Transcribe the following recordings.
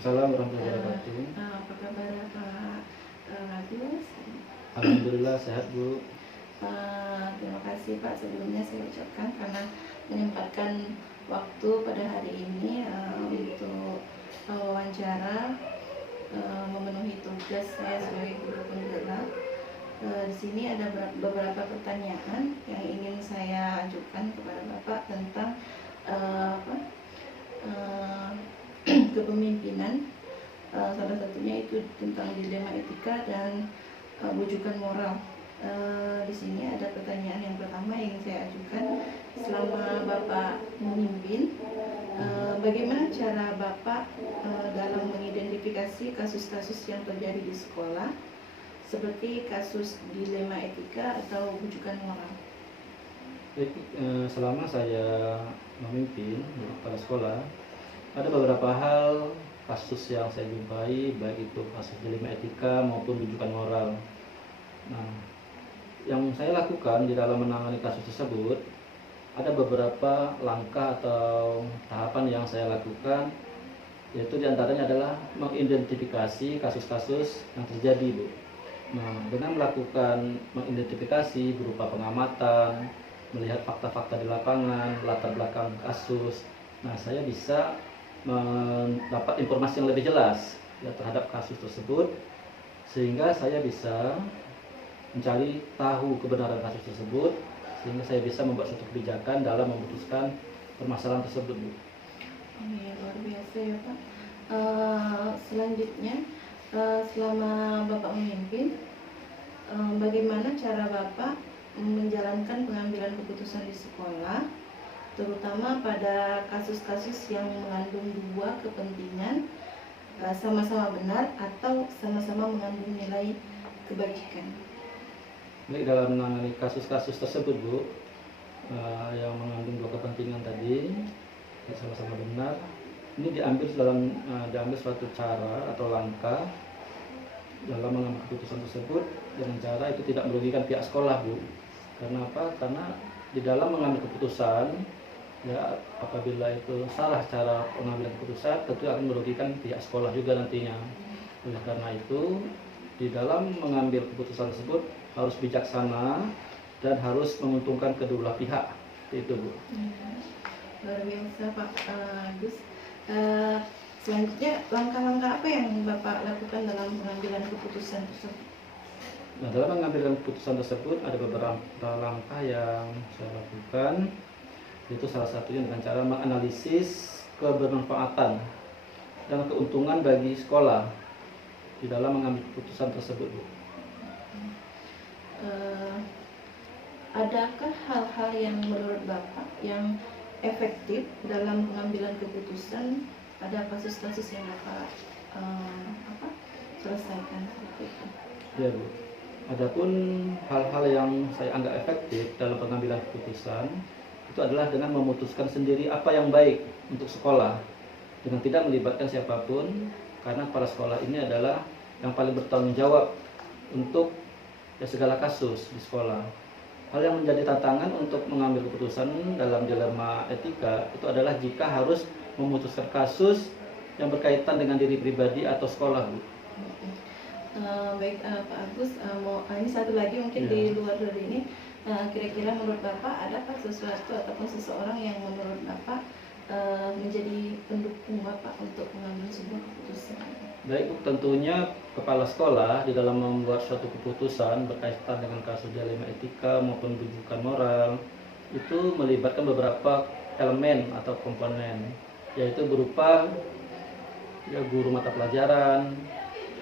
Assalamualaikum warahmatullahi wabarakatuh. Apa kabar Pak Agus? Alhamdulillah sehat Bu. Terima kasih Pak sebelumnya saya ucapkan karena menyempatkan waktu pada hari ini untuk wawancara memenuhi tugas saya sebagai guru penggerak. Di sini ada beberapa pertanyaan yang ingin saya ajukan kepada Bapak tentang kepemimpinan, salah satunya itu tentang dilema etika dan bujukan moral. Di sini ada pertanyaan yang pertama yang saya ajukan, selama Bapak memimpin, bagaimana cara Bapak dalam mengidentifikasi kasus-kasus yang terjadi di sekolah seperti kasus dilema etika atau bujukan moral? Selama saya memimpin kepala sekolah, ada beberapa hal kasus yang saya jumpai, baik itu kasus dilema etika maupun bujukan moral. Nah, yang saya lakukan di dalam menangani kasus tersebut, ada beberapa langkah atau tahapan yang saya lakukan, yaitu diantaranya adalah mengidentifikasi kasus-kasus yang terjadi, Bu. Nah, dengan melakukan mengidentifikasi berupa pengamatan, melihat fakta-fakta di lapangan, latar belakang kasus, nah saya bisa mendapat informasi yang lebih jelas ya terhadap kasus tersebut, sehingga saya bisa mencari tahu kebenaran kasus tersebut, sehingga saya bisa membuat suatu kebijakan dalam memutuskan permasalahan tersebut, Bu. Ya, luar biasa ya Pak. Selanjutnya, selama Bapak memimpin, bagaimana cara Bapak menjalankan pengambilan keputusan di sekolah, terutama pada kasus-kasus yang mengandung dua kepentingan, sama-sama benar atau sama-sama mengandung nilai kebajikan? Baik, dalam menangani kasus-kasus tersebut, Bu, yang mengandung dua kepentingan tadi, sama-sama benar, ini diambil suatu cara atau langkah dalam mengambil keputusan tersebut dengan cara itu tidak merugikan pihak sekolah, Bu. Karena apa? Karena di dalam mengambil keputusan, ya apabila itu salah cara pengambilan keputusan, tentu akan merugikan pihak sekolah juga nantinya. Oleh karena itu, di dalam mengambil keputusan tersebut harus bijaksana dan harus menguntungkan kedua pihak. Itu, Bu. Luar biasa Pak Agus. Selanjutnya, langkah-langkah apa yang Bapak lakukan dalam pengambilan keputusan tersebut? Nah, dalam mengambil keputusan tersebut ada beberapa langkah yang saya lakukan, yaitu salah satunya dengan cara menganalisis kebermanfaatan dan keuntungan bagi sekolah di dalam mengambil keputusan tersebut, Bu. Adakah hal-hal yang menurut Bapak yang efektif dalam pengambilan keputusan pada kasus-kasus yang Bapak selesaikan seperti itu? Ya, Bu. Adapun hal-hal yang saya anggap efektif dalam pengambilan keputusan itu adalah dengan memutuskan sendiri apa yang baik untuk sekolah dengan tidak melibatkan siapapun, karena kepala sekolah ini adalah yang paling bertanggung jawab untuk segala kasus di sekolah. Hal yang menjadi tantangan untuk mengambil keputusan dalam dilema etika itu adalah jika harus memutuskan kasus yang berkaitan dengan diri pribadi atau sekolah, Bu. Baik Pak Agus, ini satu lagi mungkin di luar dari ini, kira-kira menurut Bapak adakah sesuatu ataupun seseorang yang menurut Bapak menjadi pendukung Bapak untuk mengambil sebuah keputusan? Baik, tentunya kepala sekolah di dalam membuat suatu keputusan berkaitan dengan kasus dilema etika maupun bujukan moral itu melibatkan beberapa elemen atau komponen, yaitu berupa guru mata pelajaran,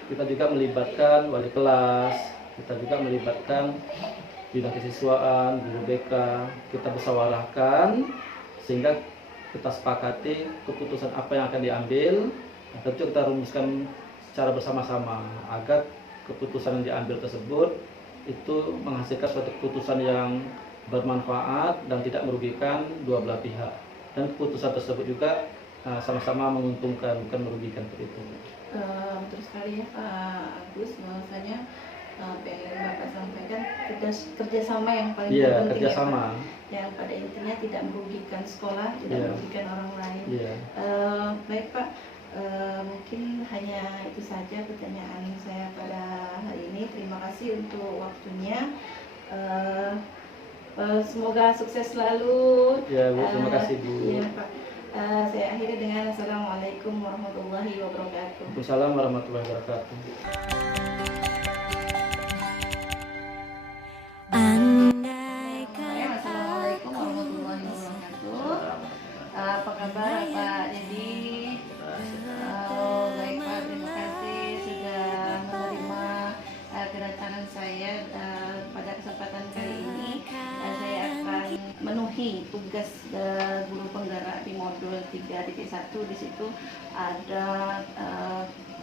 kita juga melibatkan wali kelas, kita juga melibatkan bidang kesiswaan, guru BK, kita bersawarahkan sehingga kita sepakati keputusan apa yang akan diambil. Nah, tentu kita rumuskan secara bersama-sama agar keputusan yang diambil tersebut itu menghasilkan suatu keputusan yang bermanfaat dan tidak merugikan dua belah pihak, dan keputusan tersebut juga sama-sama menguntungkan, bukan merugikan, seperti itu. Betul sekali ya Pak Agus, bahwasanya apa yang Bapak sampaikan kerjasama yang paling penting, kerjasama ya, yang pada intinya tidak merugikan sekolah, tidak merugikan orang lain. Baik Pak, Mungkin hanya itu saja pertanyaan saya pada hari ini. Terima kasih untuk waktunya. Eh, Semoga sukses selalu. Ya Bu, terima kasih Bu. Ya, Pak. Saya akhiri dengan Assalamualaikum warahmatullahi wabarakatuh. Waalaikumsalam warahmatullahi wabarakatuh. Assalamualaikum warahmatullahi wabarakatuh. Apa kabar Pak Dedi? Baik Pak, terima kasih sudah menerima kedatangan saya pada kesempatan kali ini. Saya akan memenuhi tugas guru penggerak di modul 3.1. Di situ ada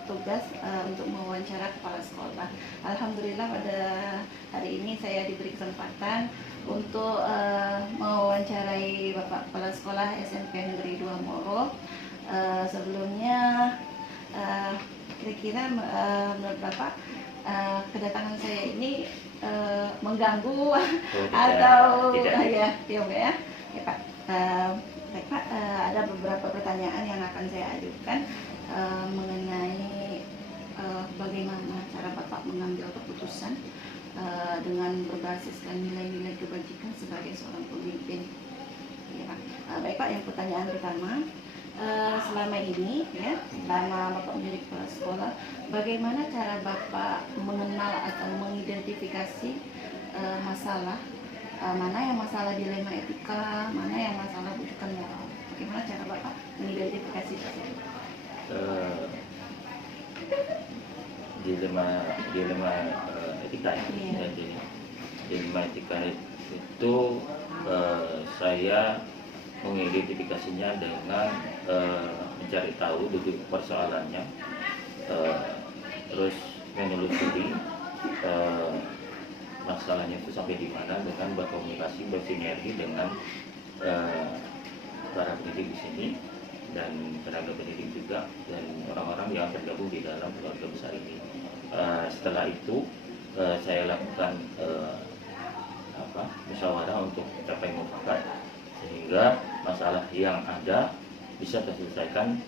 tugas untuk mewawancara kepala sekolah. Alhamdulillah pada hari ini saya diberi kesempatan untuk mewawancarai Bapak Kepala Sekolah SMP Negeri 2 Moro. Sebelumnya kira-kira menurut Bapak kedatangan saya ini mengganggu atau tidak. Ya Pak. Baik Pak, ada beberapa pertanyaan yang akan saya ajukan mengenai bagaimana cara Bapak mengambil keputusan dengan berbasiskan nilai-nilai kebajikan sebagai seorang pemimpin. Ya, Pak. Baik Pak, yang pertanyaan pertama, selama ini ya, selama Bapak menjadi kepala sekolah, bagaimana cara Bapak mengenal atau mengidentifikasi masalah, mana yang masalah dilema etika, mana yang masalah bujukan moral? Bagaimana cara Bapak mengidentifikasi itu? Dilema etika ya. Iya. Jadi dilema etika itu saya mengidentifikasinya dengan mencari tahu duduk persoalannya, terus menelusuri masalahnya itu sampai di mana dengan berkomunikasi, bersinergi dengan para pendidik di sini dan tenaga pendidik juga dan orang-orang yang tergabung di dalam keluarga besar ini. Setelah itu saya lakukan musyawarah untuk mencapai mufakat sehingga masalah yang ada bisa terselesaikan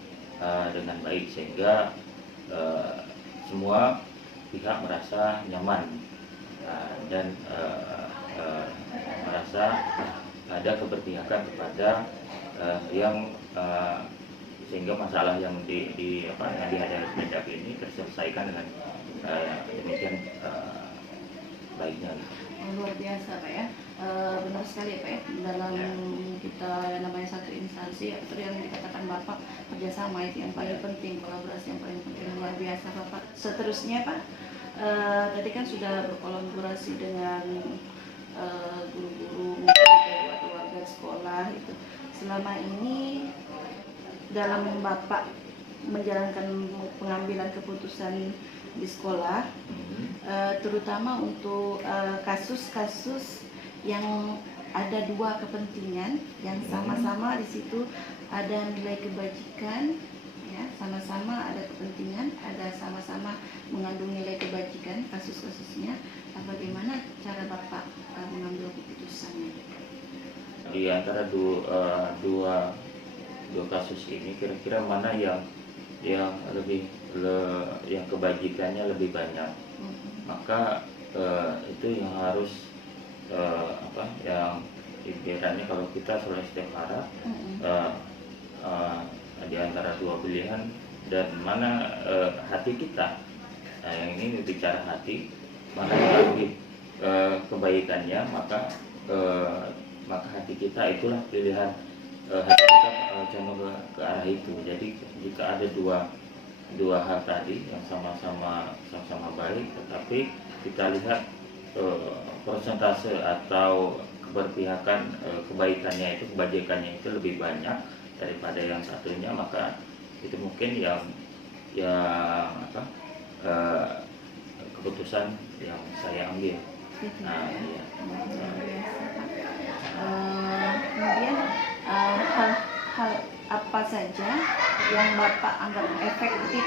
dengan baik sehingga semua pihak merasa nyaman dan merasa ada keberpihakan kepada yang sehingga masalah yang yang dihadapi ini terselesaikan dengan demikian baiknya. Luar biasa Pak ya. Benar sekali ya Pak ya, dalam kita yang namanya satu instansi atau yang dikatakan Bapak kerjasama itu yang paling penting, kolaborasi yang paling penting. Luar biasa Bapak. Seterusnya Pak, tadi kan sudah berkolaborasi dengan guru-guru atau warga sekolah itu. Selama ini dalam Bapak menjalankan pengambilan keputusan di sekolah, terutama untuk kasus-kasus yang ada dua kepentingan yang sama-sama di situ ada nilai kebajikan, ya, sama-sama ada kepentingan, ada sama-sama mengandung nilai kebajikan kasus-kasusnya. Bagaimana cara Bapak mengambil keputusannya? Di antara dua kasus ini kira-kira mana yang kebajikannya lebih banyak, maka itu yang harus yang pikirannya kalau kita selalu setiap hari di antara dua pilihan dan mana hati kita, yang ini bicara hati, mana yang lebih kebaikannya, maka hati kita itulah pilihan. Hati kita condong ke arah itu. Jadi jika ada dua hal tadi yang sama-sama baik, tetapi kita lihat persentase atau keberpihakan kebaikannya itu, kebajikannya itu lebih banyak daripada yang satunya, maka itu mungkin yang keputusan yang saya ambil. Nah, iya. Kemudian hal apa saja yang Bapak anggap efektif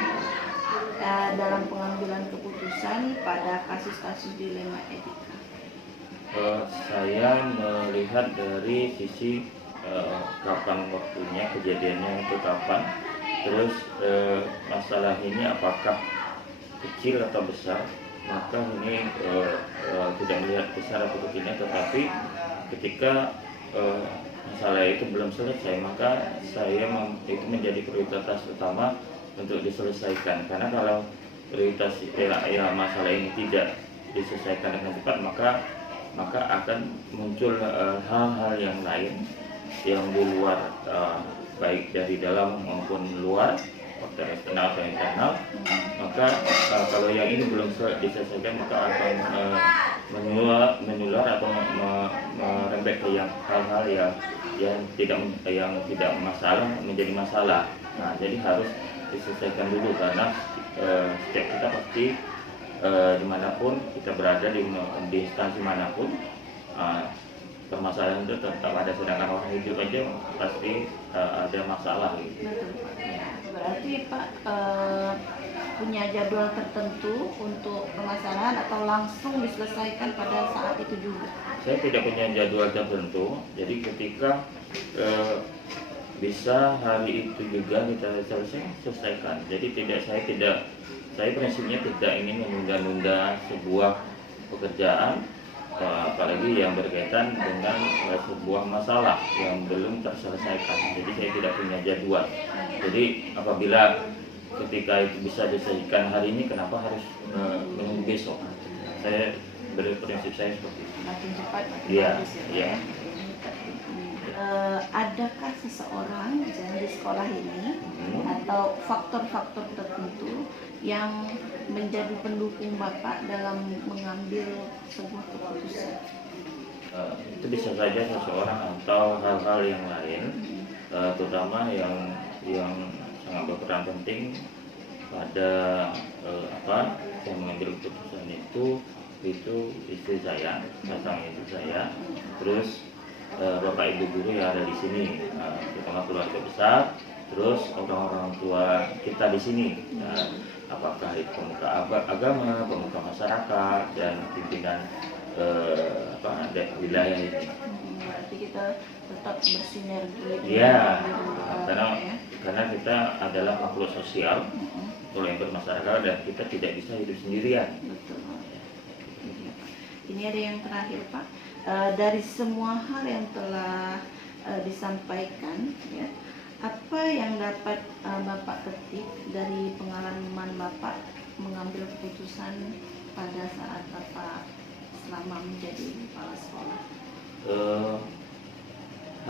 dalam pengambilan keputusan pada kasus-kasus dilema etika? Saya melihat dari sisi kapan waktunya, kejadiannya itu kapan, terus masalah ini apakah kecil atau besar, maka ini tidak melihat besar atau kecilnya, tetapi ketika masalah itu belum selesai, maka itu menjadi prioritas utama untuk diselesaikan. Karena kalau prioritas masalah ini tidak diselesaikan dengan cepat, maka akan muncul hal-hal yang lain yang di luar, baik dari dalam maupun luar, faktor eksternal atau internal. Maka kalau yang ini belum diselesaikan, maka akan menular atau merembet ke hal-hal yang tidak masalah menjadi masalah. Nah, jadi harus diselesaikan dulu, karena setiap kita pasti dimanapun kita berada, di instansi manapun, permasalahan itu tetap ada. Sedangkan orang hidup aja pasti ada masalah gitu. Betul. Ya, berarti Pak punya jadwal tertentu untuk permasalahan atau langsung diselesaikan pada saat itu juga? Saya tidak punya jadwal tertentu, jadi ketika bisa hari itu juga kita selesaikan. Jadi saya prinsipnya tidak ingin menunda-nunda sebuah pekerjaan, apalagi yang berkaitan dengan sebuah masalah yang belum terselesaikan. Jadi saya tidak punya jadwal. Jadi apabila ketika itu bisa diselesaikan hari ini, kenapa harus menunggu besok? Saya berprinsip saya seperti itu. Makin cepat makin Iya, bagus ya. iya. Adakah seseorang misalnya di sekolah ini atau faktor-faktor tertentu yang menjadi pendukung Bapak dalam mengambil sebuah keputusan? Itu bisa saja seseorang atau hal-hal yang lain, terutama yang sangat berperan penting pada saya mengambil keputusan itu istri saya, sang istri saya, terus Bapak Ibu guru yang ada di sini, terutama keluarga besar, terus orang-orang tua kita di sini, apakah itu pemuka agama, pemuka masyarakat, dan pimpinan wilayah ini. Berarti kita tetap bersinergi. Iya, karena kita adalah makhluk sosial, oleh bermasyarakat, dan kita tidak bisa hidup sendirian. Betul. Ini ada yang terakhir Pak. Dari semua hal yang telah disampaikan, ya, apa yang dapat Bapak petik dari pengalaman Bapak mengambil keputusan pada saat Bapak selama menjadi kepala sekolah?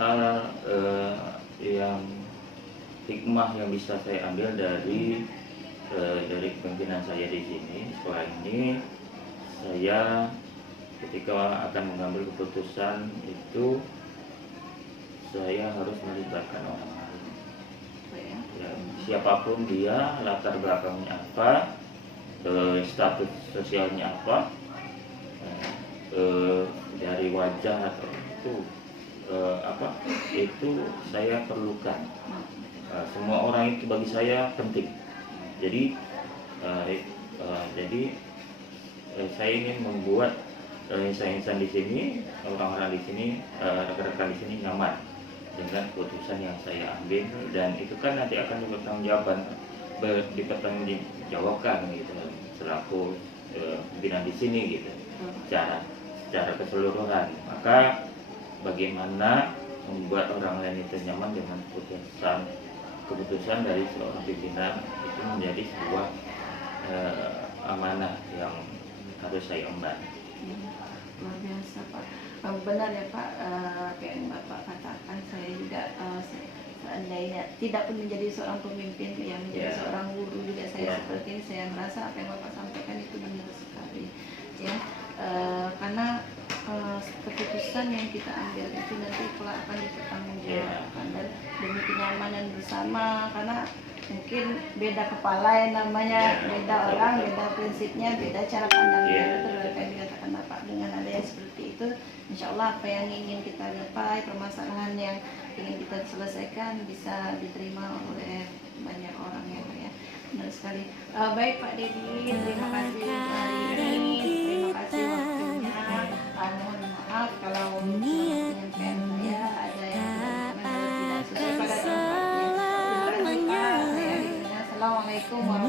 Hal yang hikmah yang bisa saya ambil dari pimpinan saya di sini, sekolah ini, saya ketika akan mengambil keputusan itu saya harus melibatkan orang lain. Ya, siapapun dia, latar belakangnya apa, status sosialnya apa, dari wajah atau itu saya perlukan. Semua orang itu bagi saya penting. Jadi saya ingin membuat insan-insan di sini, orang-orang di sini, rekan-rekan di sini nyaman dengan keputusan yang saya ambil, dan itu kan nanti akan dipertanggungjawabkan gitu selaku pimpinan di sini gitu, secara keseluruhan. Maka bagaimana membuat orang lain itu nyaman dengan keputusan dari seorang pimpinan itu menjadi sebuah amanah yang harus saya emban. Luar biasa Pak. Benar ya Pak, kayak yang Bapak katakan, saya juga seandainya tidak pun menjadi seorang pemimpin, yang menjadi seorang guru juga saya seperti ini, saya merasa apa yang Bapak sampaikan itu benar sekali, ya. Karena keputusan yang kita ambil itu nanti kelak akan dipertanggungjawabkan, dan demi kenyamanan bersama, karena mungkin beda kepala yang namanya, beda orang, beda prinsipnya, beda cara pandangnya. Betul apa yang dikatakan Bapak. Dengan adanya seperti itu, insya Allah apa yang ingin kita gapai, permasalahan yang ingin kita selesaikan bisa diterima oleh banyak orang ya Pak ya. Benar sekali. Baik Pak Dedi, terima kasih hari ini, terima kasih waktunya. Mohon maaf kalau penyampaian saya ada yang tidak sesuai pada tempatnya. Terima kasih Pak. Assalamualaikum warahmatullahi